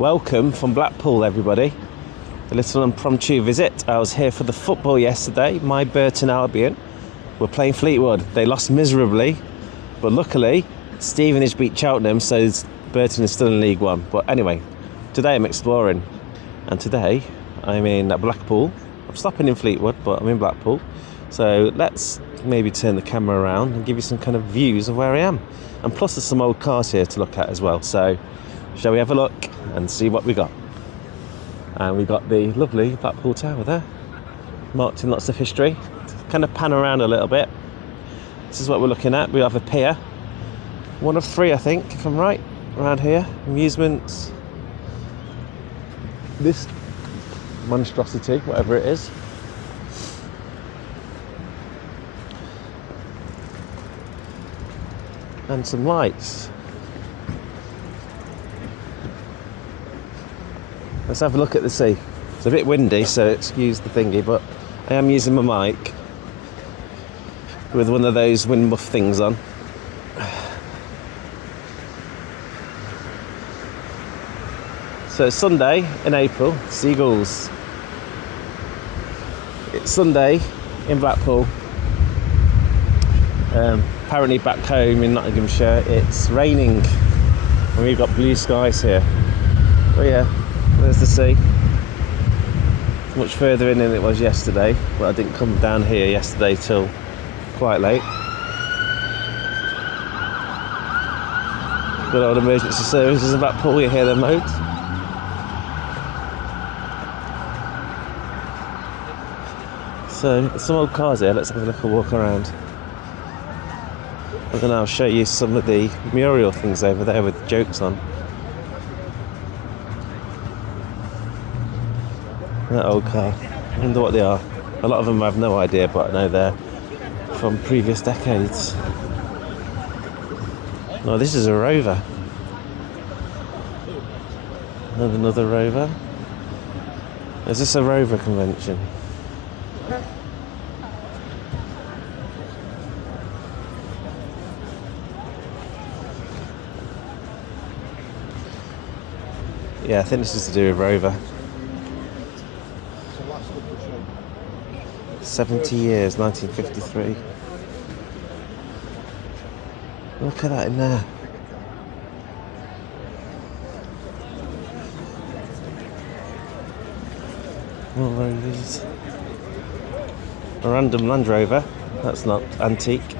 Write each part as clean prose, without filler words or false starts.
Welcome from Blackpool, everybody. A little impromptu visit. I was here for the football yesterday. My Burton Albion were playing Fleetwood. They lost miserably, but luckily Stevenage beat Cheltenham, so Burton is still in League One. But anyway, today I'm exploring, and today I'm in Blackpool. I'm stopping in Fleetwood, but I'm in Blackpool. So let's maybe turn the camera around and give you some kind of views of where I am. And plus there's some old cars here to look at as well. So shall we have a look and see what we got? And we got the lovely Blackpool Tower there, marked in lots of history. Kind of pan around a little bit. This is what we're looking at. We have a pier, one of three I think, if I'm right, around here. Amusements, this monstrosity, whatever it is. And some lights. Let's have a look at the sea. It's a bit windy, so excuse the thingy, but I am using my mic with one of those wind muff things on. So it's Sunday in April, seagulls. It's Sunday in Blackpool. Apparently back home in Nottinghamshire it's raining and we've got blue skies here. Oh yeah. There's the sea. It's much further in than it was yesterday, but I didn't come down here yesterday till quite late. Good old emergency services in Blackpool, you hear them loads. So, there's some old cars here, let's have a little walk around. I'm going to now show you some of the mural things over there with jokes on. That old car, I wonder what they are. A lot of them I have no idea, but I know they're from previous decades. No, this is a Rover. And another Rover. Is this a Rover convention? Yeah, I think this is to do with Rover. 70 years, 1953. Look at that in there. More Rovers. A random Land Rover. That's not antique.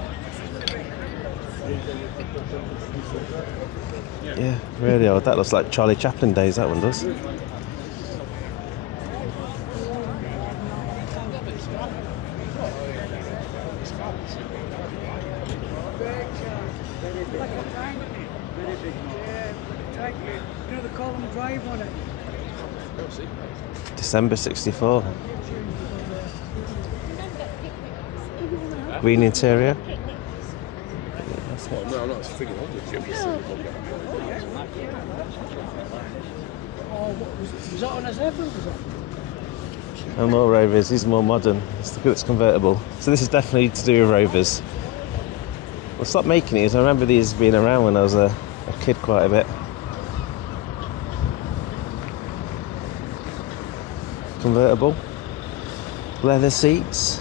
Yeah, really old. That looks like Charlie Chaplin days, that one does. December 64. Green interior. No, I'm not figuring on the chip. Was that on as ever? And more Rovers, these are more modern. Let's look at this convertible. So this is definitely to do with Rovers. I stopped making these, I remember these being around when I was a kid quite a bit. Convertible. Leather seats.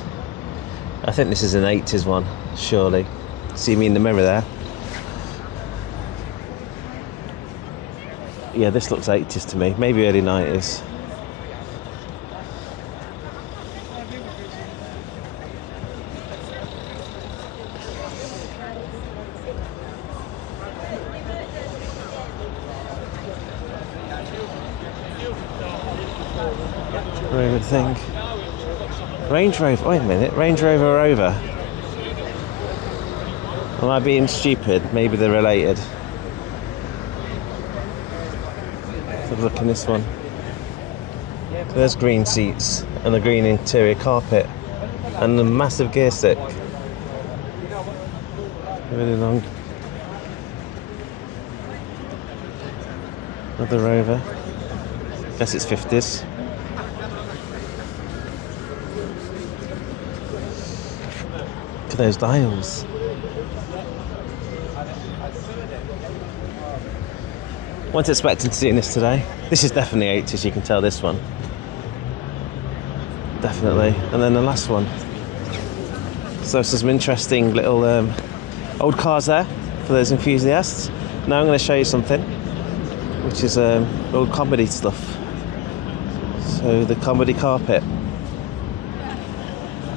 I think this is an 80s one, surely. See me in the mirror there? Yeah, this looks 80s to me, maybe early 90s. Rover thing. Range Rover, wait a minute, Range Rover Rover. Am I being stupid? Maybe they're related. Let's have a look in this one. So there's green seats and a green interior carpet and a massive gear stick. Really long. Another Rover. Guess it's 50s. Look at those dials. Wasn't expecting to see this today. This is definitely 80s, you can tell this one. Definitely. And then the last one. So some interesting little old cars there for those enthusiasts. Now I'm going to show you something, which is old comedy stuff. So the comedy carpet.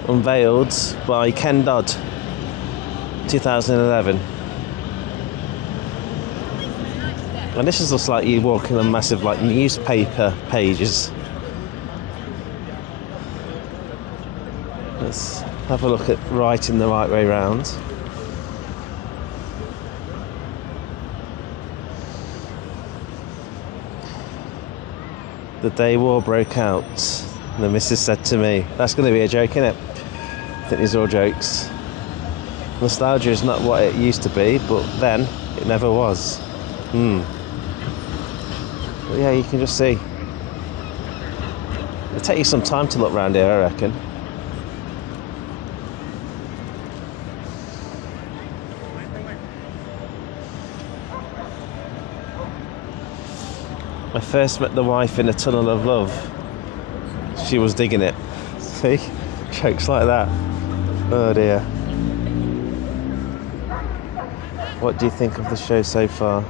Unveiled by Ken Dodd, 2011. And this is just like you walking on massive like newspaper pages. Let's have a look at writing the right way round. The day war broke out, the missus said to me, that's going to be a joke, innit? I think these are all jokes. Nostalgia is not what it used to be, but then it never was. But yeah, you can just see. It'll take you some time to look around here, I reckon. I first met the wife in a tunnel of love. She was digging it. See? Jokes like that. Oh dear. What do you think of the show so far?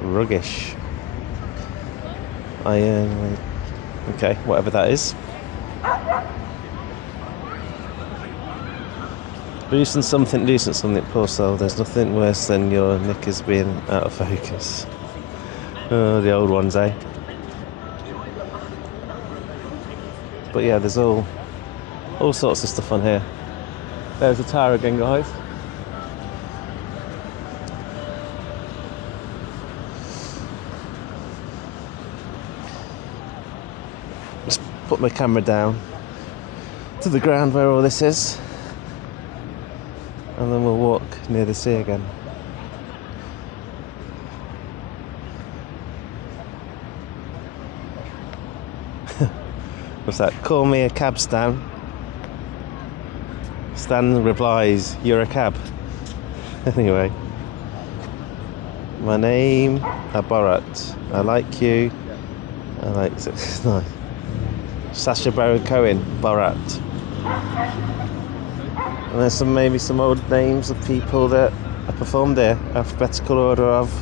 Ruggish. Okay, whatever that is. Loosen something, poor soul. There's nothing worse than your knickers being out of focus. Oh, the old ones, eh? But yeah, there's all sorts of stuff on here. There's the tower again, guys. Just put my camera down to the ground where all this is, and then we'll walk near the sea again. What's that? Call me a cab, Stan. Stan replies, you're a cab. Anyway. My name, Borat. I like you. I like it. Nice. Sacha Baron Cohen, Borat. And there's maybe some old names of people that have performed there. Alphabetical order of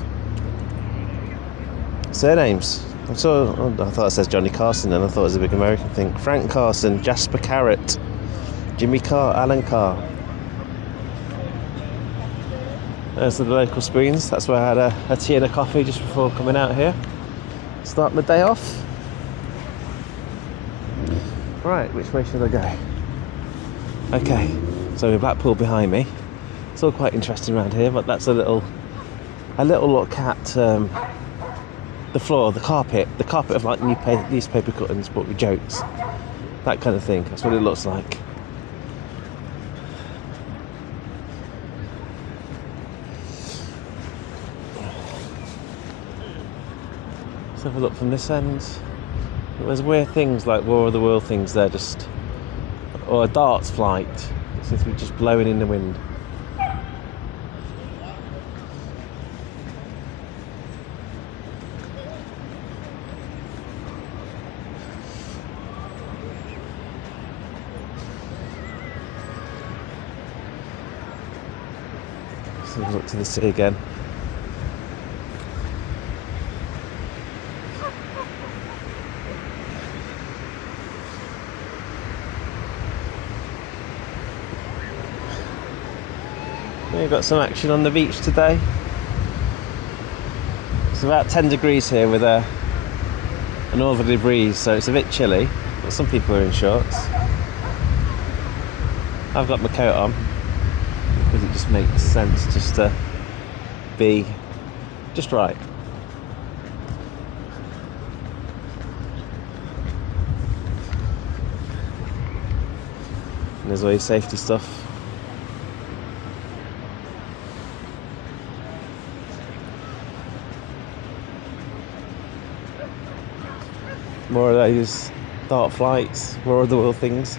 surnames. I thought it says Johnny Carson, and I thought it was a big American thing. Frank Carson, Jasper Carrot, Jimmy Carr, Alan Carr. There's the local screens. That's where I had a tea and a coffee just before coming out here. Start my day off. Right, which way should I go? Okay, so we're Blackpool behind me. It's all quite interesting around here, but that's a little look at the floor, the carpet of like newspaper cuttings, but with jokes, that kind of thing. That's what it looks like. Let's have a look from this end. There's weird things like War of the World things there, or a darts flight. It seems to be just blowing in the wind. So we'll look to the sea again. We've got some action on the beach today. It's about 10 degrees here with a northerly breeze, so it's a bit chilly, but some people are in shorts. I've got my coat on because it just makes sense just to be just right. And there's all your safety stuff. More of those dart flights, War of the World things.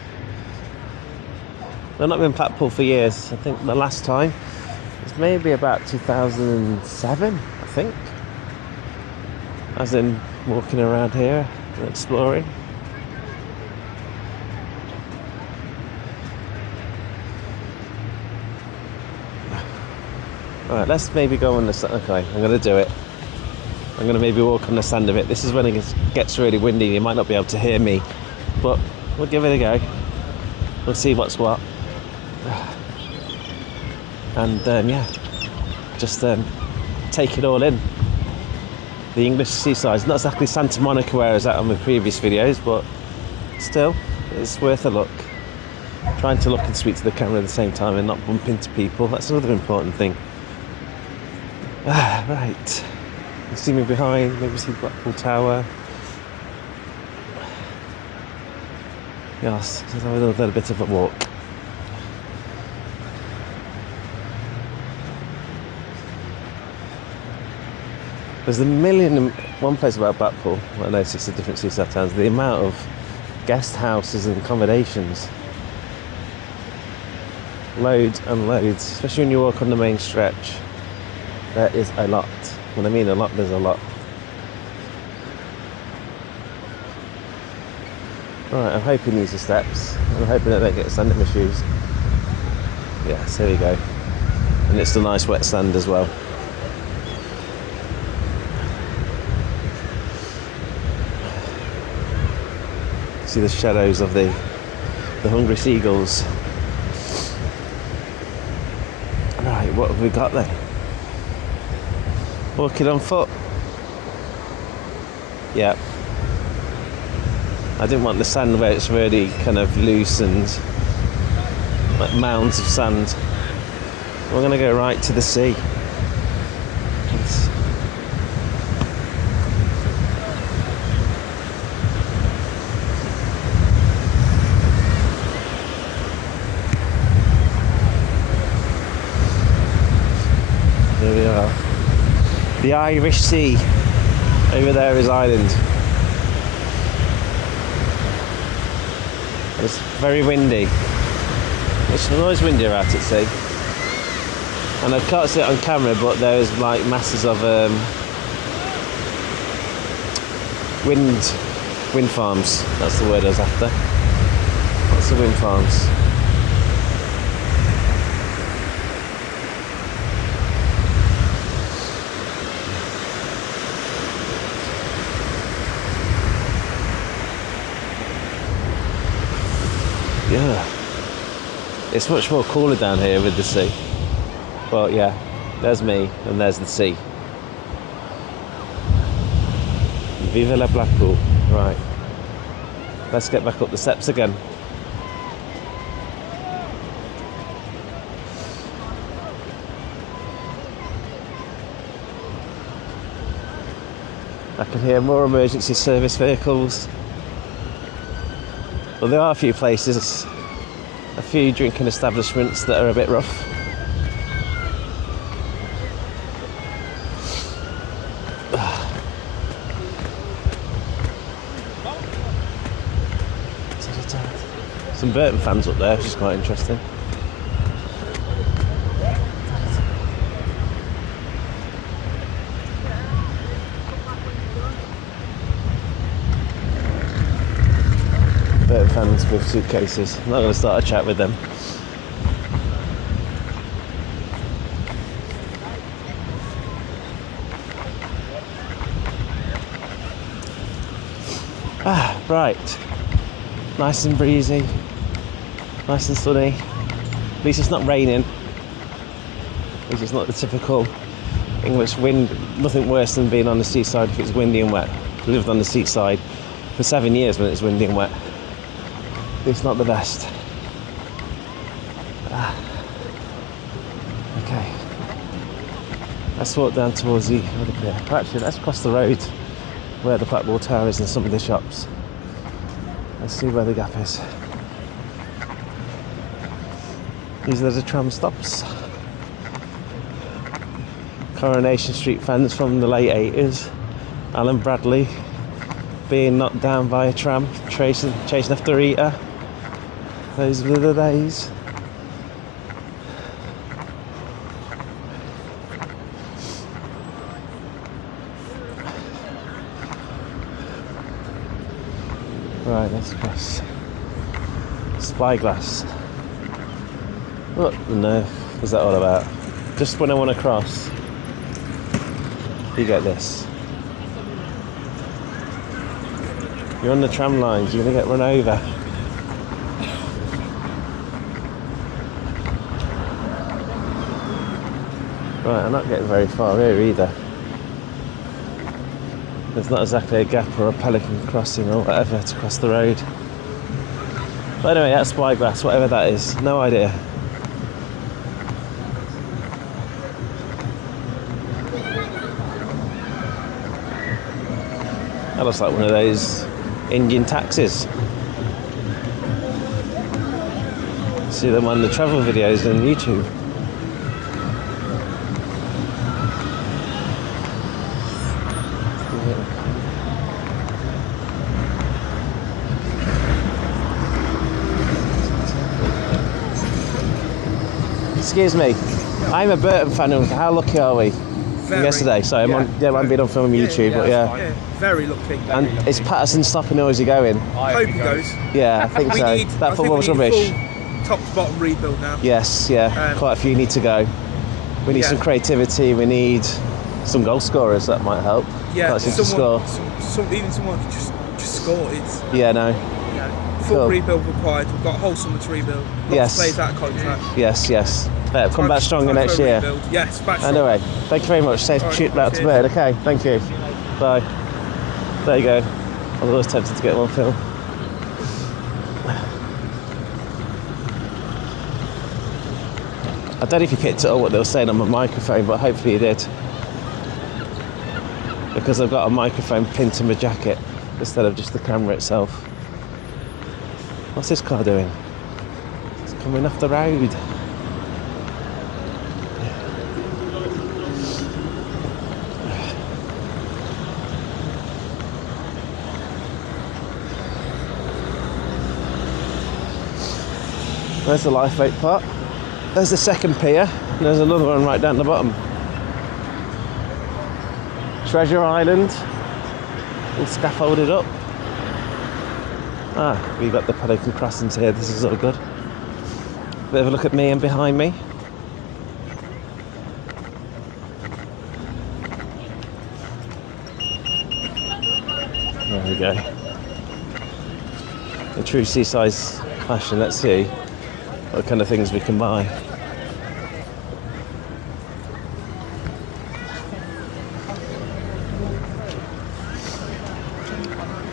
I've not been in Blackpool for years. I think the last time was maybe about 2007, I think. as in walking around here and exploring. Alright, let's maybe go on the sand. Okay, I'm going to do it. I'm going to maybe walk on the sand a bit. This is when it gets really windy. You might not be able to hear me, but we'll give it a go. We'll see what's what. And yeah, just take it all in. The English seaside is not exactly Santa Monica where I was at on my previous videos, but still, it's worth a look. Trying to look and speak to the camera at the same time and not bump into people. That's another important thing. Right. You see me behind, maybe see Blackpool Tower. Yes, let's have a little bit of a walk. There's a million and one place about Blackpool, I noticed it's a different seaside towns, the amount of guest houses and accommodations. Loads and loads, especially when you walk on the main stretch. There is a lot. When I mean a lot, there's a lot. Right, I'm hoping these are steps. I'm hoping that I don't get sand in my shoes. Yes, here we go. And it's the nice wet sand as well. See the shadows of the hungry seagulls. Right, what have we got then? Walking on foot. Yeah. I didn't want the sand where it's really kind of loose and like mounds of sand. We're going to go right to the sea. Here we are. The Irish Sea. Over there is Ireland. It's very windy. It's always windy out at sea. And I can't see it on camera, but there's like masses of wind farms. That's the word I was after. Lots of wind farms. Yeah, it's much more cooler down here with the sea. But yeah, there's me and there's the sea. Viva la Blackpool. Right, let's get back up the steps again. I can hear more emergency service vehicles. Well, there are a few places, a few drinking establishments that are a bit rough. Some Burton fans up there, which is quite interesting. Burton fans with suitcases. I'm not going to start a chat with them. Right. Nice and breezy. Nice and sunny. At least it's not raining. At least it's not the typical English wind. Nothing worse than being on the seaside if it's windy and wet. I lived on the seaside for 7 years when it's windy and wet. It's not the best. Okay. Let's walk down towards the other pier. Actually, let's cross the road where the Blackpool Tower is and some of the shops. Let's see where the gap is. These are the tram stops. Coronation Street fans from the late 80s. Alan Bradley being knocked down by a tram, chasing after Rita. Those were the days. Right, let's cross. Spyglass. What the nerve is that all about? Just when I want to cross, you get this. You're on the tram lines, you're going to get run over. Right, I'm not getting very far here either. There's not exactly a gap or a pelican crossing or whatever to cross the road. But anyway, that's Spyglass, whatever that is. No idea. That looks like one of those Indian taxis. See them on the travel videos on YouTube. Excuse me, I'm a Burton fan. How lucky are we? Yesterday, sorry, I'm being on film on YouTube, but yeah. Very lucky. And is Patterson stopping or is he going? I hope he goes. Yeah, I think so. That football was rubbish. Top to bottom rebuild now. Yes, yeah, quite a few need to go. We need some creativity, we need some goal scorers, that might help. Yeah, someone, even someone who just score. It's full rebuild required. We've got a whole summer to rebuild. Lots of players out of contract. Yes. Come back stronger next year. Yes, back stronger. Anyway, thank you very much. Safe shoot back to bed. Okay, thank you. Bye. There you go. I was always tempted to get one film. I don't know if you picked it up what they were saying on my microphone, but hopefully you did. Because I've got a microphone pinned to my jacket instead of just the camera itself. What's this car doing? It's coming off the road. There's the lifeboat part. There's the second pier. And there's another one right down the bottom. Treasure Island. All scaffolded up. We've got the Pelican crossings here. This is all good. Bit of a look at me and behind me. There we go. In true seaside fashion, let's see what kind of things we can buy.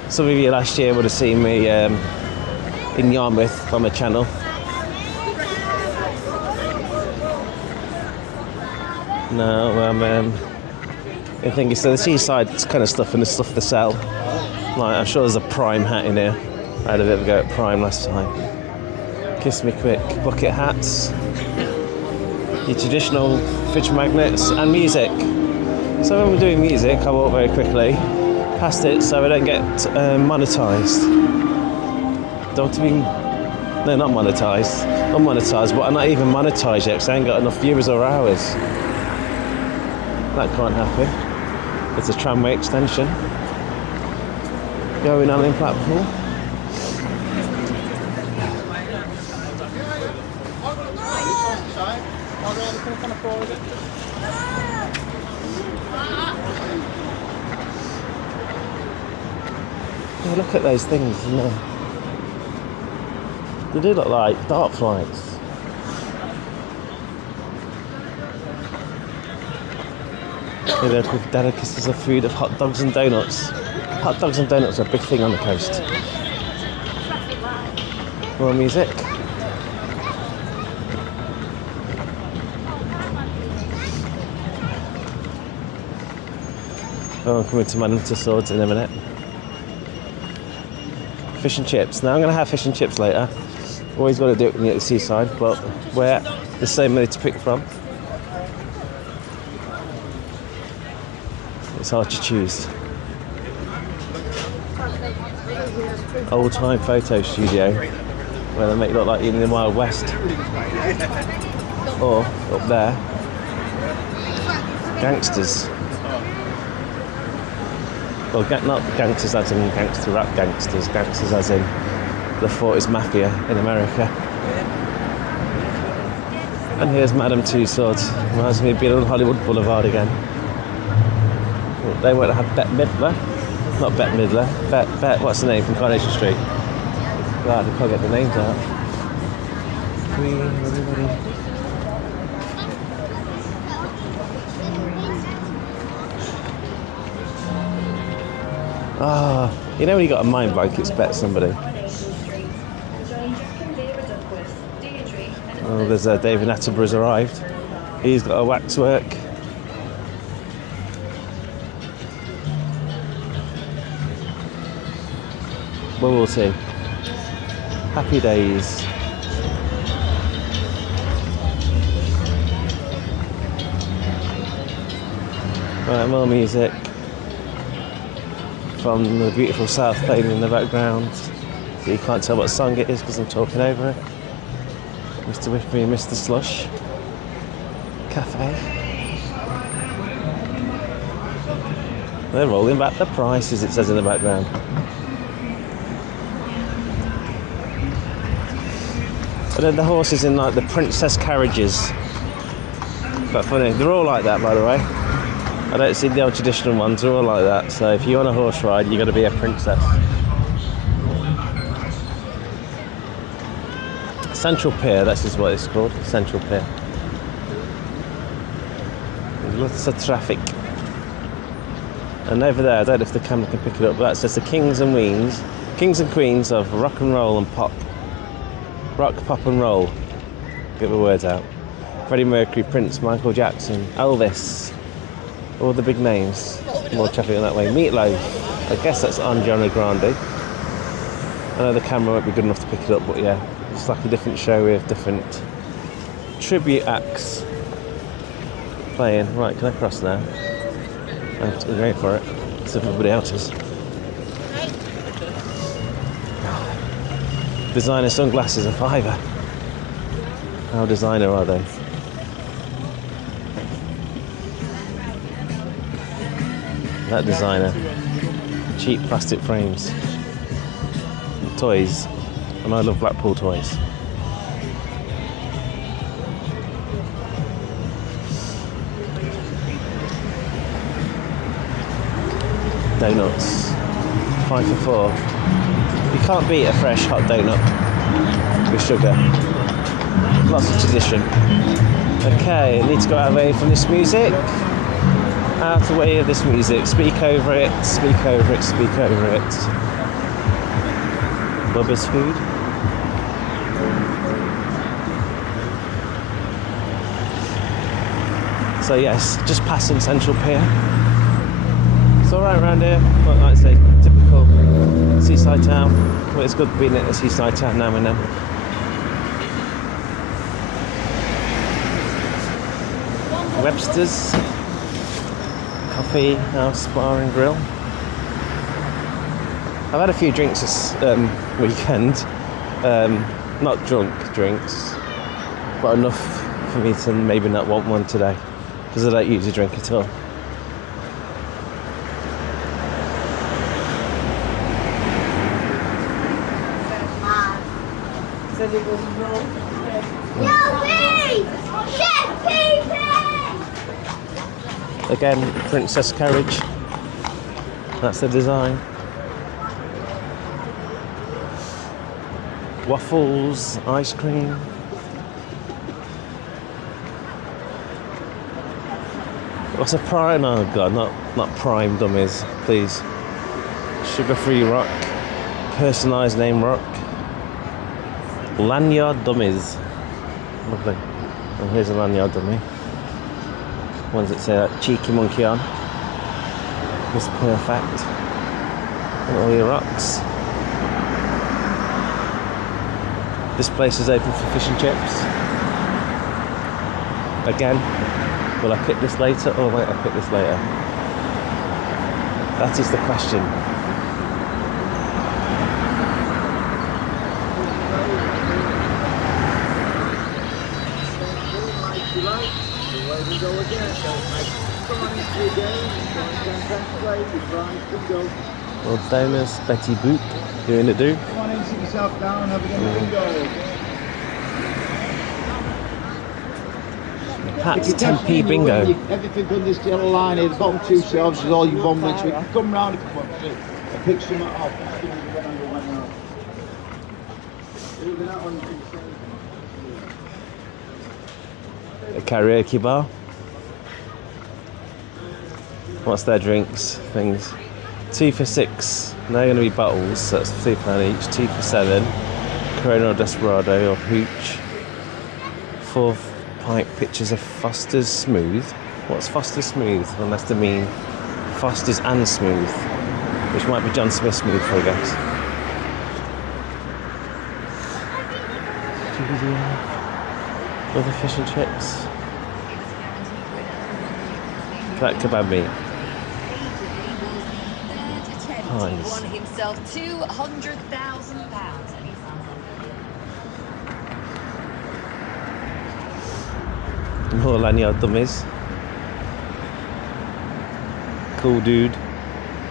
Some of you last year would have seen me in Yarmouth on my channel. No, I think it's the seaside kind of stuff and the stuff to sell. Like, I'm sure there's a Prime hat in here. I had a bit of a go at Prime last time. Kiss Me Quick, bucket hats, your traditional fridge magnets, and music. So when we're doing music, I walk very quickly past it so I don't get monetised. Don't want to be... No, not monetised. Unmonetised, but I'm not even monetised yet because I ain't got enough viewers or hours. That can't happen. It's a tramway extension going on in Blackpool. Yeah, look at those things, you know. They do look like dart flights. With delicacies of food of hot dogs and donuts. Hot dogs and donuts are a big thing on the coast. More music. Oh, I'm coming to my little swords in a minute. Fish and chips. Now I'm going to have fish and chips later. Always got to do it when you're at the seaside, but where there's so many to pick from. It's hard to choose. Old time photo studio where they make it look like you're in the Wild West. Or up there, Well, not gangsters as in gangster rap gangsters, gangsters as in the 40s mafia in America. And here's Madame Tussauds. Reminds me of being on Hollywood Boulevard again. They won't have Bette Midler. Not Bette Midler. Bette, what's the name from Coronation Street? God, I can't get the names out. Queen, everybody. Ah, you know when you got a mind blank, it's bet somebody. Oh, there's David Attenborough's arrived. He's got a waxwork. Well, we'll see. Happy days. Right, more music from the beautiful South playing in the background. So you can't tell what song it is because I'm talking over it. Mr. Whippy and Mr. Slush Cafe. They're rolling back the prices, it says in the background. And then the horses in like the princess carriages. Quite funny. They're all like that, by the way. I don't see the old traditional ones, they're all like that. So if you want a horse ride, you've got to be a princess. Central Pier, that's just what it's called, Central Pier. There's lots of traffic. And over there, I don't know if the camera can pick it up, but that says the Kings and Queens of Rock and Roll and Pop. Rock, Pop and Roll. Get the words out. Freddie Mercury, Prince, Michael Jackson, Elvis. All the big names. More traffic on that way. Meatloaf. I guess that's Ariana Grande. I know the camera won't be good enough to pick it up, but yeah. It's like a different show with different tribute acts playing. Right, can I cross now? I have to go for it. So everybody else is. Designer sunglasses, a £5. How designer are they? That designer. Cheap plastic frames. Toys. And I love Blackpool toys. Donuts. 5 for 4. You can't beat a fresh hot donut with sugar. Lots of tradition. Okay, I need to go out of the way from this music. Out of the way of this music. Speak over it, speak over it, speak over it. Bubba's food. So yes, just passing Central Pier. It's alright around here, not like I say, typical seaside town. But it's good being at a seaside town now and then. Webster's Coffee House Bar and Grill. I've had a few drinks this weekend. Not drunk drinks, but enough for me to maybe not want one today, because I don't usually drink at all. Said it was wrong. No way! Chef Peter! Again, princess carriage. That's the design. Waffles, ice cream. What's a prime? Oh god, not prime dummies, please. Sugar-free rock, personalised name rock, lanyard dummies. Lovely. And here's a lanyard dummy. Ones that say that cheeky monkey on. Miss Perfect. And all your rocks. This place is open for fish and chips. Again, will I pick this later or won't I pick this later? That is the question. Old Donors, Betty Boop, doing it do. Come on in, sit yourself down, have a game of bingo. Pat's 10p bingo. Everything on this yellow line here, the bottom two shelves is all your one win, so you can come round if you want to and pick some up. A karaoke bar. What's their drinks? Things. 2 for 6. They're going to be bottles, so that's £2 each. 2 for 7. Corona or Desperado or Hooch. 4 pint pitchers of Foster's Smooth. What's Foster's Smooth? Unless they mean Foster's and Smooth, which might be John Smith Smooth, I guess. Other fish and chips. That kebab meat. Pies. Won himself £200,000. More lanyard dummies. Cool dude.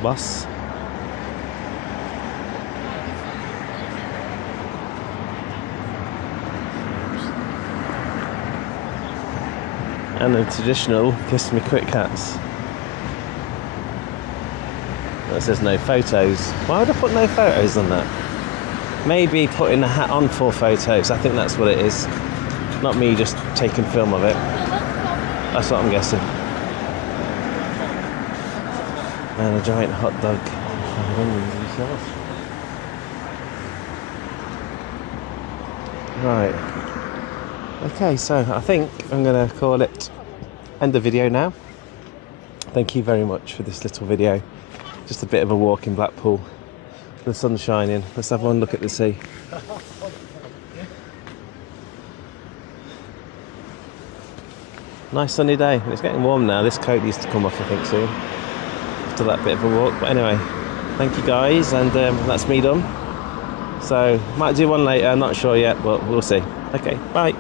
Boss. And the traditional Kiss Me Quick hats. That says no photos. Why would I put no photos on that? Maybe putting the hat on for photos. I think that's what it is. Not me just taking film of it. That's what I'm guessing. And a giant hot dog. Right. Okay, so I think I'm going to call it end the video now. Thank you very much for this little video. Just a bit of a walk in Blackpool. The sun's shining. Let's have one look at the sea. Nice sunny day. And it's getting warm now. This coat needs to come off, I think, soon. After that bit of a walk. But anyway, thank you guys, and that's me done. So, might do one later, I'm not sure yet, but we'll see. Okay, bye.